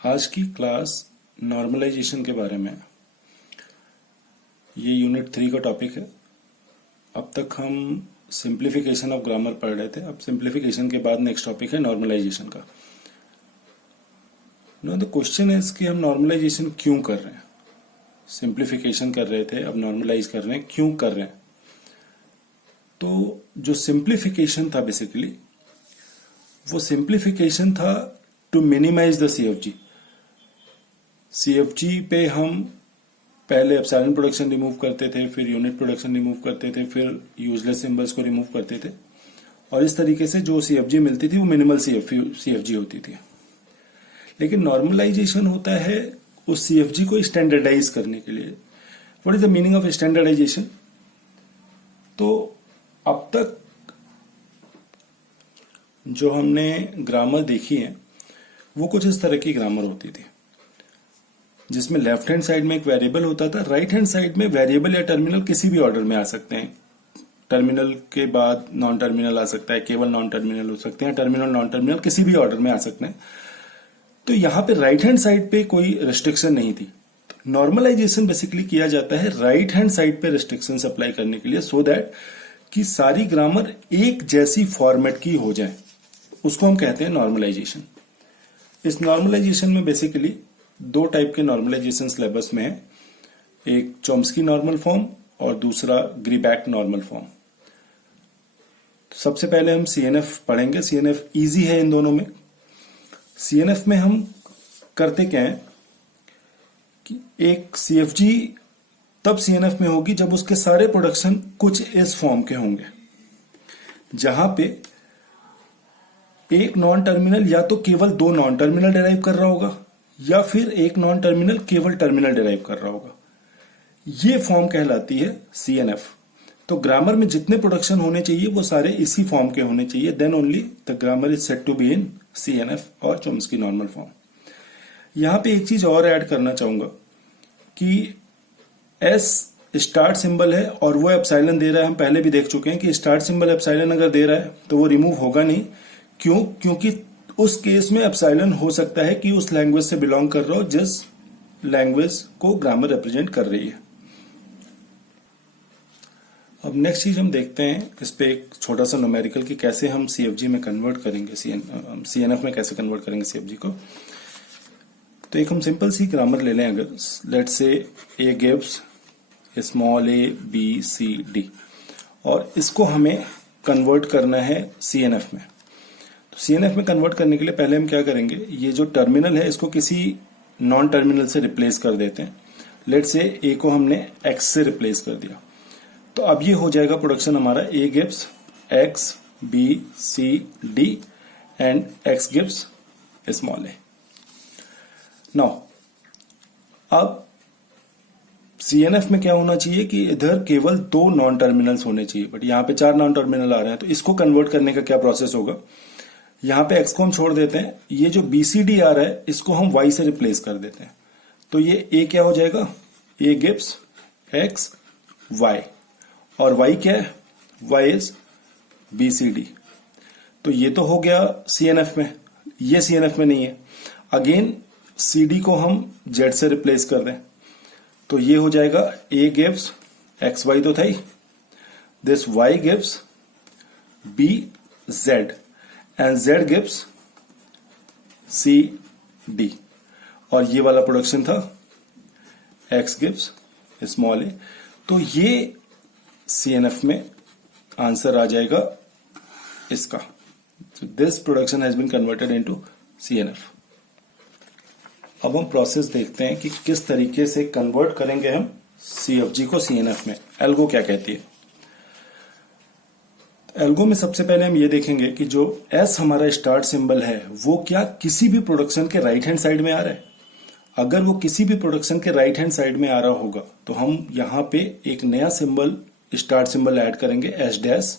आज की class normalisation के बारे में। ये यूनिट 3 का टॉपिक है। अब तक हम सिंप्लीफिकेशन ऑफ ग्रामर पढ़ रहे थे। अब सिंप्लीफिकेशन के बाद नेक्स्ट टॉपिक है नॉर्मलाइजेशन का। नो द क्वेश्चन इज कि हम नॉर्मलाइजेशन क्यों कर रहे हैं। सिंप्लीफिकेशन कर रहे थे, अब नॉर्मलाइज कर रहे हैं, क्यों कर रहे हैं। तो जो सिंप्लीफिकेशन था बेसिकली, वो सिंप्लीफिकेशन था to minimize the CFG. CFG पे हम पहले एप्सिलॉन प्रोडक्शन रिमूव करते थे, फिर यूनिट प्रोडक्शन रिमूव करते थे, फिर यूजलेस सिंबल्स को रिमूव करते थे, और इस तरीके से जो सीएफजी मिलती थी वो मिनिमल सीएफजी होती थी। लेकिन नॉर्मलाइजेशन होता है उस सीएफजी को स्टैंडर्डाइज करने के लिए। What is the meaning of standardization? तो अब तक जो हमने ग्रामर देखी है वो कुछ इस तरह की ग्रामर होती थी, जिसमें लेफ्ट हैंड साइड में एक वेरिएबल होता था, राइट हैंड साइड में वेरिएबल या टर्मिनल किसी भी ऑर्डर में आ सकते हैं। टर्मिनल के बाद नॉन टर्मिनल आ सकता है, केवल नॉन टर्मिनल हो सकते हैं, टर्मिनल नॉन टर्मिनल किसी भी ऑर्डर में आ सकते हैं। तो यहां पे राइट हैंड साइड पे कोई रिस्ट्रिक्शन नहीं थी। नॉर्मलाइजेशन बेसिकली किया जाता है राइट हैंड साइड पे रिस्ट्रिक्शन अप्लाई करने के लिए, सो दैट कि सारी ग्रामर एक जैसी फॉर्मेट की हो जाए। उसको हम कहते हैं नॉर्मलाइजेशन। इस नॉर्मलाइजेशन में बेसिकली दो टाइप के नॉर्मलाइजेशन सिलेबस में है, एक चॉम्स्की नॉर्मल फॉर्म और दूसरा ग्रीबैक नॉर्मल फॉर्म। सबसे पहले हम सीएनएफ पढ़ेंगे। सीएनएफ इजी है इन दोनों में। सीएनएफ में हम करते क्या है कि एक सीएफजी तब सीएनएफ में होगी जब उसके सारे प्रोडक्शन कुछ इस फॉर्म के होंगे, जहां पे एक नॉन टर्मिनल या तो केवल दो नॉन टर्मिनल डिराइव कर रहा होगा, या फिर एक नॉन टर्मिनल केवल टर्मिनल डिराइव कर रहा होगा। ये फॉर्म कहलाती है सीएनएफ। तो ग्रामर में जितने प्रोडक्शन होने चाहिए वो सारे इसी फॉर्म के होने चाहिए, then only the grammar is said to be in CNF और चॉम्स्की नॉर्मल फॉर्म। यहां पे एक चीज और ऐड करना चाहूंगा कि एस स्टार्ट सिंबल है और वो एप्सिलॉन दे रहा है। हम पहले भी देख चुके हैं कि स्टार्ट सिंबल एप्सिलॉन अगर दे रहा है तो वो रिमूव होगा नहीं। क्यों? क्योंकि उस केस में एप्सिलॉन हो सकता है कि उस लैंग्वेज से बिलोंग कर रहा हो जिस लैंग्वेज को ग्रामर रिप्रेजेंट कर रही है। अब नेक्स्ट चीज हम देखते हैं, इस पे एक छोटा सा न्यूमेरिकल कि कैसे हम सीएफजी में कन्वर्ट करेंगे, सीएनएफ में कैसे कन्वर्ट करेंगे सीएफजी को। तो एक हम सिंपल सी ग्रामर ले लें। अगर let's say A gives small A B C D, और इसको हमें कन्वर्ट करना है सीएनएफ में। तो सीएनएफ में कन्वर्ट करने के लिए पहले हम क्या करेंगे, ये जो टर्मिनल है इसको किसी नॉन टर्मिनल से रिप्लेस कर देते हैं। लेट्स से ए को हमने एक्स से रिप्लेस कर दिया, तो अब ये हो जाएगा प्रोडक्शन हमारा A gives X B C D and X gives small A. Now अब सीएनएफ में क्या होना चाहिए कि इधर केवल दो नॉन टर्मिनल्स होने चाहिए, बट यहां पे चार नॉन टर्मिनल आ रहे हैं। तो इसको कन्वर्ट करने का क्या प्रोसेस होगा, यहां पे एक्स को हम छोड़ देते हैं, ये जो बीसीडी आ रहा है इसको हम वाई से रिप्लेस कर देते हैं। तो ये ए क्या हो जाएगा, ए गिव्स एक्स वाई, और वाई क्या है, वाई इज बीसीडी। तो ये तो हो गया सीएनएफ में, ये सीएनएफ में नहीं है। अगेन सीडी को हम जेड से रिप्लेस कर दें, तो ये हो जाएगा ए गिव्स एक्स वाई तो था ही, this Y gives B Z and Z gives C D, और ये वाला प्रोडक्शन था एक्स गिव्स स्मॉल ए। तो ये सीएनएफ में आंसर आ जाएगा इसका। This production has been converted into CNF. अब हम प्रोसेस देखते हैं कि किस तरीके से कन्वर्ट करेंगे हम सीएफजी को सीएनएफ में। एल्गो क्या कहती है। एल्गो में सबसे पहले हम ये देखेंगे कि जो एस हमारा स्टार्ट सिंबल है वो क्या किसी भी प्रोडक्शन के राइट हैंड साइड में आ रहा है। अगर वो किसी भी प्रोडक्शन के राइट हैंड साइड में आ रहा होगा तो हम यहां पे एक नया सिंबल स्टार्ट सिंबल ऐड करेंगे एस डैश,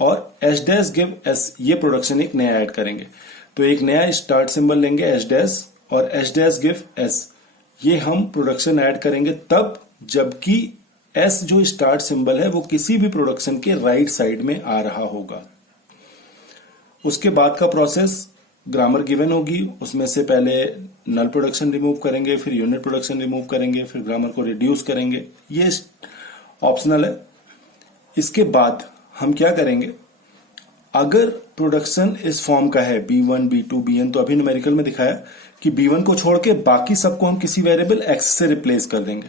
और एस डैश गिव एस, ये प्रोडक्शन एक नया ऐड करेंगे। तो एक नया स्टार्ट सिंबल लेंगे एस डैश और एस डैश गिव एस, ये हम प्रोडक्शन ऐड करेंगे तब जबकि एस जो स्टार्ट सिंबल है वो किसी भी प्रोडक्शन के राइट साइड में आ रहा होगा। उसके बाद का प्रोसेस ग्रामर गिवन होगी, उसमें से पहले नल प्रोडक्शन रिमूव करेंगे, फिर यूनिट प्रोडक्शन रिमूव करेंगे, फिर ग्रामर को रिड्यूस करेंगे, ये ऑप्शनल है। इसके बाद हम क्या करेंगे, अगर प्रोडक्शन इस फॉर्म का है B1, B2, Bn, तो अभी न्यूमेरिकल में दिखाया कि B1 को छोड़ के बाकी सबको हम किसी वेरिएबल x से रिप्लेस कर देंगे।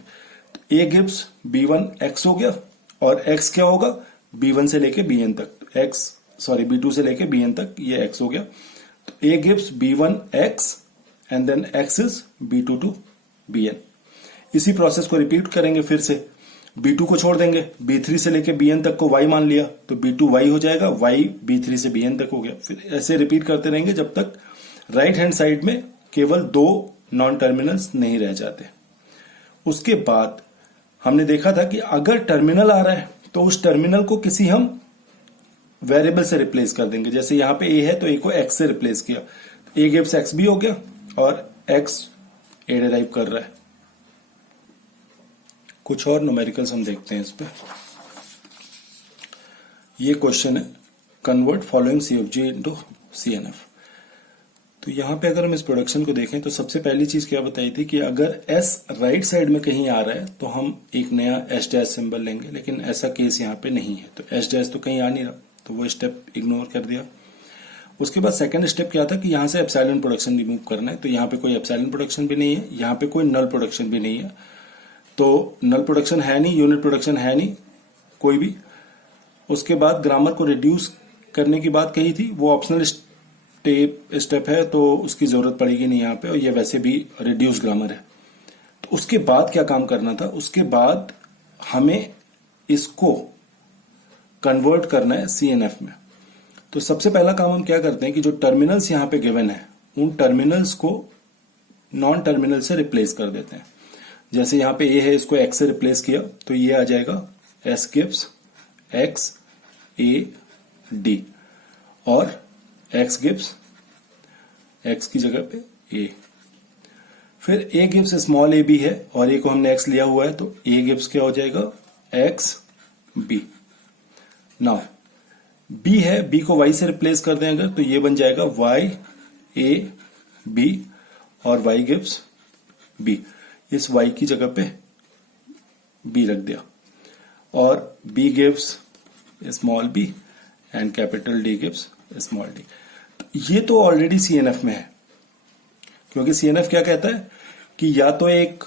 तो a गिव्स B1 x हो गया, और x क्या होगा, B1 से लेके Bn तक, B2 से लेके Bn तक, ये x हो गया। तो a gives B1 x and then x is B2 to Bn। इसी प्रोसेस को रिपीट करेंगे फिर से, B2 को छोड़ देंगे, B3 से लेके Bn तक को y मान लिया, तो B2 y हो जाएगा, y B3 से Bn तक हो गया। फिर ऐसे रिपीट करते रहेंगे जब तक राइट हैंड साइड में केवल 2 नॉन टर्मिनल्स नहीं रह जाते। उसके बाद हमने देखा था कि अगर टर्मिनल आ रहा है तो उस टर्मिनल को किसी हम वेरिएबल से रिप्लेस कर देंगे। जैसे यहां पे a है तो a को x से रिप्लेस किया, तो a गिव्स x भी हो गया, और x a डिराइव कर रहा है। कुछ और न्यूमेरिकल्स हम देखते हैं इस पे। ये क्वेश्चन है, convert following CFG into CNF। तो यहां पे अगर हम इस प्रोडक्शन को देखें तो सबसे पहली चीज क्या बताई थी कि अगर S राइट साइड में कहीं आ रहा है तो हम एक नया S डैश सिंबल लेंगे, लेकिन ऐसा केस यहाँ पे नहीं है, तो S डैश तो कहीं आ नहीं रहा, तो वो स्टेप इग्नोर कर दिया। उसके बाद सेकंड स्टेप क्या था कि यहां से एप्सिलॉन प्रोडक्शन रिमूव करना है, तो यहाँ पे कोई एप्सिलॉन प्रोडक्शन भी नहीं है, यहाँ पे कोई नल प्रोडक्शन भी नहीं है, तो नल प्रोडक्शन है नहीं, यूनिट प्रोडक्शन है नहीं कोई भी। उसके बाद ग्रामर को रिड्यूस करने की बात कही थी, वो ऑप्शनल स्टेप है तो उसकी जरूरत पड़ेगी नहीं यहाँ पे, और ये वैसे भी रिड्यूस ग्रामर है। तो उसके बाद क्या काम करना था, उसके बाद हमें इसको कन्वर्ट करना है CNF में। तो सबसे पहला काम हम क्या करते हैं कि जो टर्मिनल्स यहाँ पे गिवन है उन टर्मिनल्स को नॉन टर्मिनल से रिप्लेस कर देते हैं। जैसे यहाँ पे a है, इसको x से रिप्लेस किया तो ये आ जाएगा s gives x a d, और x गिव्स x की जगह पे a। फिर a gives small a b है और a को हमने x लिया हुआ है, तो a गिव्स क्या हो जाएगा x b। नाउ b है, b को y से रिप्लेस कर दें अगर, तो ये बन जाएगा y a b, और y गिव्स b। इस y की जगह पे b रख दिया, और b gives small b and capital D gives small d। ये तो ऑलरेडी CNF में है, क्योंकि CNF क्या कहता है कि या तो एक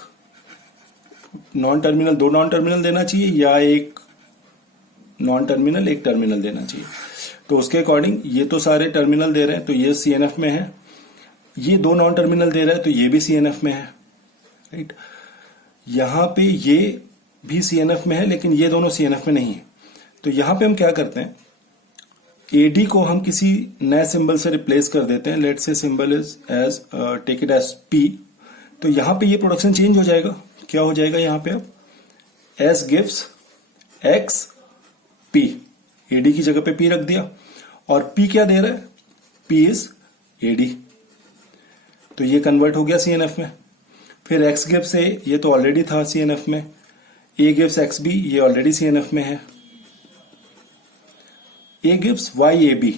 नॉन टर्मिनल, 2 नॉन टर्मिनल देना चाहिए, या एक नॉन टर्मिनल, एक टर्मिनल देना चाहिए। तो उसके अकॉर्डिंग ये तो सारे टर्मिनल दे रहे हैं, तो ये CNF में है। ये 2 नॉन टर्मिनल दे रहा है तो ये भी CNF में है, राइट। यहां पे ये भी CNF में है, लेकिन ये दोनों CNF में नहीं है। तो यहां पे हम क्या करते हैं, AD को हम किसी नए सिंबल से रिप्लेस कर देते हैं। Let's say symbol is as take it as P। तो यहां पे ये प्रोडक्शन चेंज हो जाएगा। क्या हो जाएगा यहां पे, अब S gives X P, AD की जगह पे P रख दिया, और P क्या दे रहा है, P इज AD, तो ये कन्वर्ट हो गया CNF में। फिर x गिव्स a, ये तो ऑलरेडी था CNF में। a गिव्स x b, ये ऑलरेडी CNF में है। a gives y a b,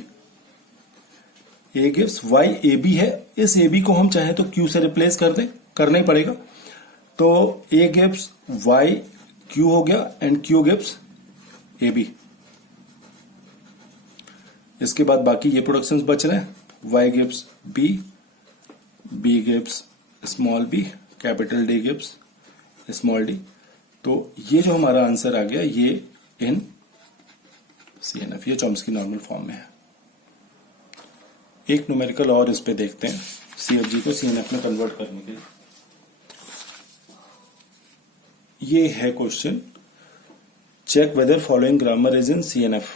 a gives y a b है। इस a b को हम चाहे तो q से रिप्लेस कर दें, करना ही पड़ेगा। तो a गिव्स y q हो गया, and q gives a b। इसके बाद बाकी ये प्रोडक्शंस बच रहे हैं, y gives b, b gives small b, capital D gives small d। तो ये जो हमारा आंसर आ गया ये इन CNF, ये चॉम्स्की नॉर्मल फॉर्म में है। एक न्यूमेरिकल और इस पे देखते हैं CFG को CNF में कन्वर्ट करने के लिए। ये है question, check whether following grammar is in CNF,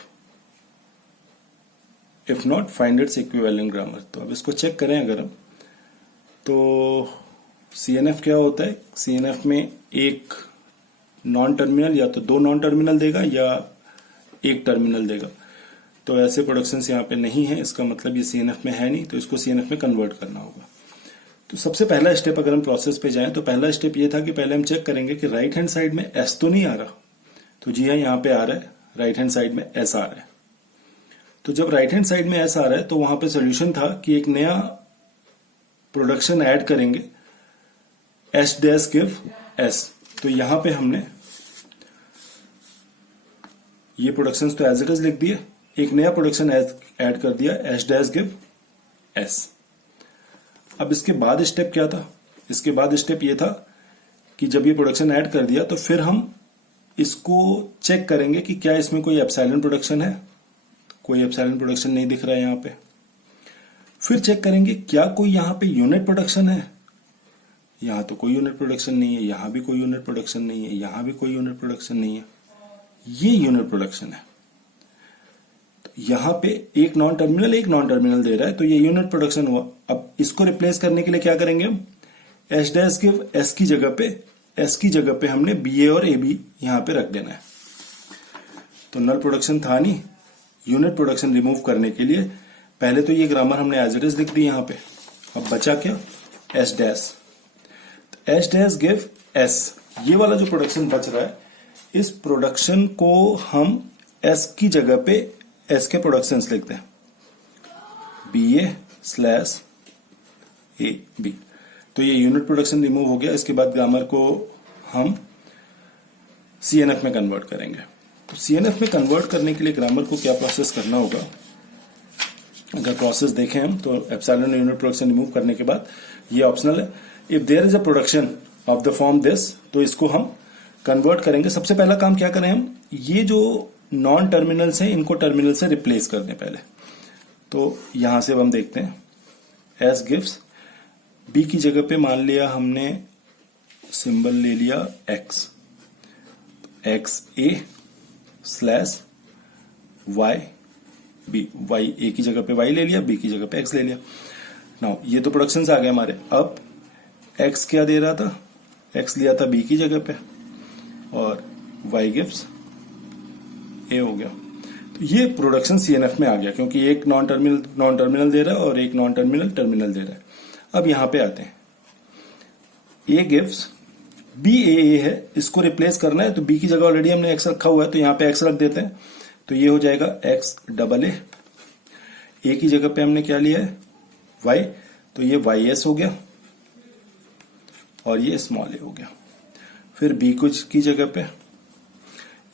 if not find its equivalent grammar. तो अब इसको चेक करें अगर हम, तो CNF क्या होता है, CNF में एक नॉन टर्मिनल या तो 2 नॉन टर्मिनल देगा या एक टर्मिनल देगा। तो ऐसे प्रोडक्शंस यहाँ पे नहीं है, इसका मतलब ये CNF में है नहीं, तो इसको CNF में कन्वर्ट करना होगा। तो सबसे पहला स्टेप अगर हम प्रोसेस पे जाएं तो पहला स्टेप ये था कि पहले हम चेक करेंगे कि राइट हैंड साइड में S तो नहीं आ रहा। तो जी हाँ, यहाँ पे आ रहा है, राइट हैंड साइड में S आ रहा है। तो जब राइट हैंड साइड में S आ रहा है तो वहां पे सोल्यूशन था कि एक नया प्रोडक्शन ऐड करेंगे एच डैश गिव एस। तो यहां पे हमने ये प्रोडक्शन तो एज इट इज लिख दिए, एक नया प्रोडक्शन ऐड कर दिया एच डैश गिव एस। अब इसके बाद स्टेप क्या था? इसके बाद स्टेप ये था कि जब ये प्रोडक्शन ऐड कर दिया तो फिर हम इसको चेक करेंगे कि क्या इसमें कोई एप्सिलॉन प्रोडक्शन है। कोई एप्सिलॉन प्रोडक्शन नहीं दिख रहा है यहां पे। फिर चेक करेंगे क्या कोई यहां पे यूनिट प्रोडक्शन है। यहां तो कोई यूनिट प्रोडक्शन नहीं है, यहां भी कोई यूनिट प्रोडक्शन नहीं है, यहां भी कोई यूनिट प्रोडक्शन नहीं है। ये यूनिट प्रोडक्शन है। तो यहां पे एक नॉन टर्मिनल दे रहा है, तो ये यूनिट प्रोडक्शन हुआ। अब इसको रिप्लेस करने के लिए क्या करेंगे हम? एच डैश गिव एस की जगह पे हमने बी ए और ए बी यहां पे रख देना है। तो नल प्रोडक्शन था नहीं, यूनिट प्रोडक्शन रिमूव करने के लिए पहले तो ये ग्रामर हमने एज इट इज लिख दी यहां पे। अब बचा क्या? H dash. H dash give S, ये वाला जो प्रोडक्शन बच रहा है, इस प्रोडक्शन को हम एस की जगह पे एस के प्रोडक्शंस लिखते हैं, B A slash A B. तो ये यूनिट प्रोडक्शन रिमूव हो गया। इसके बाद ग्रामर को हम सीएनएफ में कन्वर्ट करेंगे। तो सीएनएफ में कन्वर्ट करने के लिए ग्रामर को क्या प्रोसेस करना होगा? अगर प्रोसेस देखें हम तो एप्सिलॉन यूनिट प्रोडक्शन रिमूव करने के बाद ये ऑप्शनल है। If there is a production of the form this, तो इसको हम कन्वर्ट करेंगे। सबसे पहला काम क्या करें हम? ये जो नॉन टर्मिनल्स हैं इनको टर्मिनल से रिप्लेस कर दें पहले। तो यहां से अब हम देखते हैं एस गिव्स बी की जगह पे मान लिया हमने सिंबल ले लिया X, X A slash Y B, Y A की जगह पे वाई ले लिया, बी की जगह पे एक्स ले लिया। नाउ ये तो प्रोडक्शंस आ गए हमारे। अब एक्स क्या दे रहा था? एक्स लिया था बी की जगह पे और वाई गिव्स ए हो गया। तो ये प्रोडक्शन सीएनएफ में आ गया क्योंकि एक नॉन टर्मिनल दे रहा है और एक नॉन टर्मिनल दे रहा है। अब यहां पे आते हैं, ए गिव्स बी ए है, इसको रिप्लेस करना है। तो बी की जगह ऑलरेडी हमने एक्स रखा हुआ है, तो यहां पे एक्स रख देते हैं। तो ये हो जाएगा एक्स डबल ए की जगह पे हमने क्या लिया है? वाई, तो ये वाई एस हो गया और ये स्मॉल ए हो गया। फिर बी की जगह पे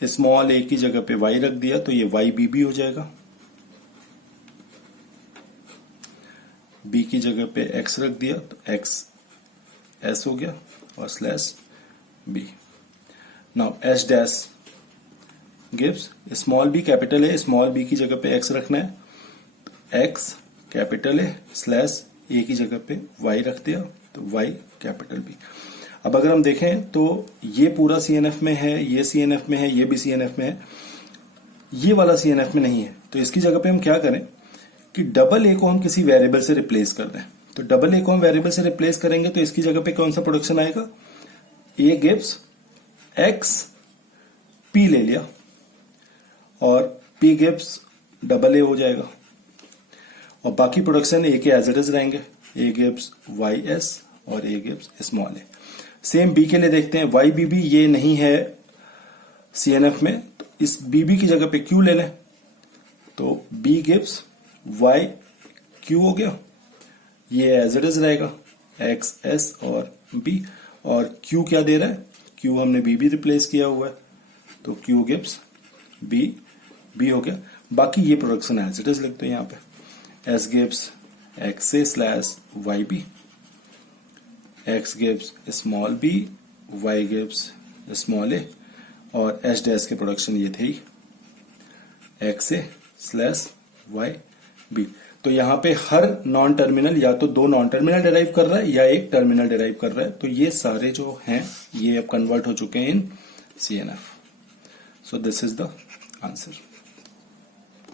स्मॉल ए की जगह पे वाई रख दिया, तो ये वाई बी भी हो जाएगा। बी की जगह पे एक्स रख दिया तो एक्स एस हो गया और slash B. Now H dash gives small B capital A, small B की जगह पे एक्स रखना है, X capital A slash A की जगह पे वाई रख दिया तो वाई कैपिटल बी। अब अगर हम देखें तो ये पूरा सीएनएफ में है, ये सीएनएफ में है, ये भी सीएनएफ में है, ये वाला सीएनएफ में नहीं है। तो इसकी जगह पे हम क्या करें कि डबल ए को हम किसी वेरिएबल से रिप्लेस कर दें। तो डबल ए को हम वेरिएबल से रिप्लेस करेंगे तो इसकी जगह पे कौन सा प्रोडक्शन आएगा? ए गिव्स एक्स पी ले लिया और पी गिव्स डबल ए हो जाएगा और बाकी प्रोडक्शन ए के एज इट इज रहेंगे, ए गिव्स वाई एस और A gives small A. Same B के लिए देखते हैं, वाई बी बी ये नहीं है सीएनएफ में, तो इस बी बी की जगह पे क्यू ले लें। तो बी गिव्स वाई क्यू हो गया, ये एज इट इज रहेगा एक्स एस और बी। और क्यू क्या दे रहा है? क्यू हमने बी बी रिप्लेस किया हुआ है, तो क्यू गिव्स बी बी हो गया। बाकी ये प्रोडक्शन एज इट इज लिखते हैं यहाँ पे, S gives X A slash Y B, X gives small B, Y gives small A और एच डैश के प्रोडक्शन ये थे ही, X A slash Y B. तो यहां पे हर नॉन टर्मिनल या तो दो नॉन टर्मिनल डिराइव कर रहा है या एक टर्मिनल डिराइव कर रहा है। तो ये सारे जो हैं ये अब कन्वर्ट हो चुके हैं in CNF. So this is the answer.